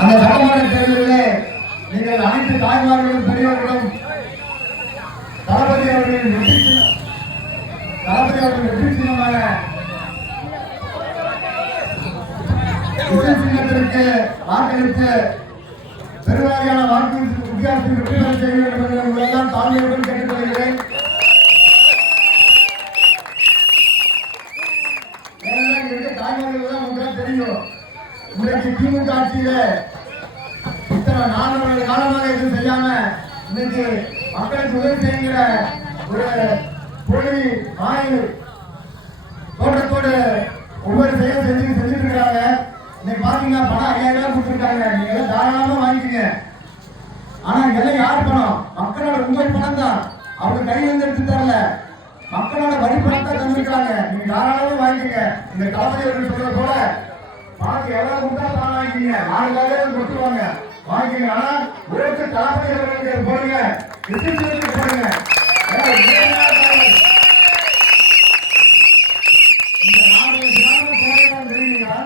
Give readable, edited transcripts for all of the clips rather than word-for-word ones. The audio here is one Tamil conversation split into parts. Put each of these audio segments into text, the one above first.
அந்த சட்டமன்ற தேர்தலிலே நீங்கள் அனைத்து தாய்மார்களும் பெரியவர்களும் தளபதி அவர்களின் வெற்றி சின்னமான சின்னத்திற்கு வாக்களித்து பெருவாரியான வாக்கு வித்தியாசத்தில் வெற்றி பெற செய்ய வேண்டும் என்று உங்களெல்லாம் தாழ்மையுடன் கேட்டுக்கொள்கிறேன். தாய்மார்கள் தான் உங்களுக்கு தெரியும், இன்றைக்கு திமுக ஆட்சியில இத்தனை 4 காலமாக எதுவும் செய்யாம இன்னைக்கு மக்களுக்கு உதவி செய்கிற ஒரு பொழி ஆய்வு தோட்டத்தோடு ஒவ்வொரு செயல் செஞ்சுட்டு இருக்காங்க. இன்னைக்கு பாத்தீங்கன்னா பணம் 5000 ரூபாய் கொடுத்துருக்காங்க, நீங்க தாராளமா வாங்கிக்கீங்க. ஆனா இதெல்லாம் யார் பணம்? மக்களோட உங்கள் பணம் தான். அவங்க கையில இருந்து எடுத்து தரல, மக்களோட வரி பணத்தை தந்திருக்காங்க. நீங்க தாராளமா வாங்கிக்கங்க. இந்த தளபதி சொல்ற போல பணத்தை எவ்வளவு கொடுத்தா தான் வாங்கிக்கீங்க, 4000 கொடுத்துருவாங்க, வாங்கிக்கங்க. ஆனா ஓட்டு தளபதி அவர்களுக்கு போடுங்க, போடுங்க. இந்த 4 கிராமம் போராட்டம் தெரியுங்களா?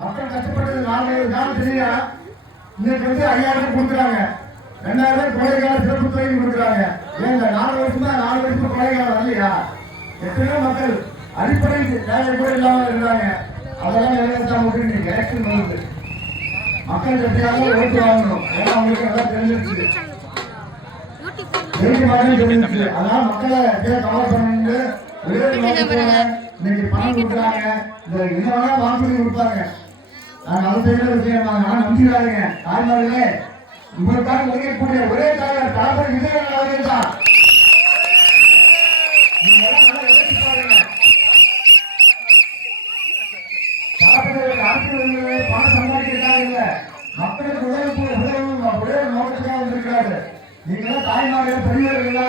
மக்கள் கஷ்டப்பட்டது 4 கிராமம் தெரியா? இன்னைக்கு 5000 கொடுக்குறாங்க, 2000 கோடைக்கால சிறப்பு தொகை கொடுக்குறாங்க. ஏன் இந்த 4 வருஷமா 4 வருஷமா கோடைக்காலம் வரலையா? எத்தனையோ மக்கள் அடிப்படை தேவை கூட இல்லாம இருந்தாங்க. அதெல்லாம் நிறைவேற்றாம எலெக்ஷன் வருது, மக்கள் எப்படியாவது ஓட்டு வாங்கணும். ஏன்னா அவங்களுக்கு எல்லாம் தெரிஞ்சிருச்சு, தெரிஞ்சிருச்சு. அதனால மக்களை கவர் பண்ணு ஒரே இன்னைக்கு பணம் கொடுக்குறாங்க. இந்த வேணா வாக்குறுதி கொடுப்பாங்க, நாங்க அதை செய்யற விஷயம் நம்பிடாதீங்க. தாய்மார்களே, உங்களுக்காக உழைக்கக்கூடிய ஒரே தலைவர் தளபதி விஜய் அவர்கள் தான். நீங்க எல்லாம் நல்லா யோசிச்சு பாருங்க. தளபதி அரசியல் பணம் சம்பாதிக்கிறதுக்காக இல்ல, மக்களுக்கு உதவி நோக்கத்துக்காக வந்திருக்கிறாரு. நீங்க எல்லாம் தாய்மார்கள் பெரியவர்கள்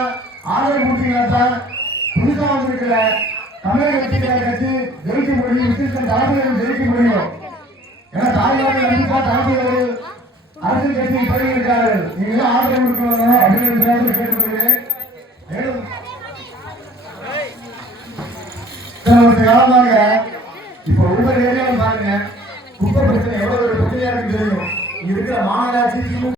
ஆதரவு கொடுத்தீங்கன்னா தான் புதுசா வந்திருக்கிற தமிழக கட்சி ஜெயிக்க முடியும், தளபதிகள் ஜெயிக்க முடியும். ஏன்னா தாய்மார்கள் கண்டிப்பா தளபதிகள் அரசியல் கட்சியை பதவியிருக்காரு. நீங்க எல்லாம் ஆதரவு இருக்கணும் அப்படின்னு கேட்டுக்கொள்கிறேன். மேலும் காலமாக இப்ப ஒவ்வொரு ஏரியாவும் பாருங்க, குப்பை பிரச்சனை எவ்வளவு ஒரு பிரச்சனையா இருக்கு தெரியும். இருக்கிற மாநகராட்சி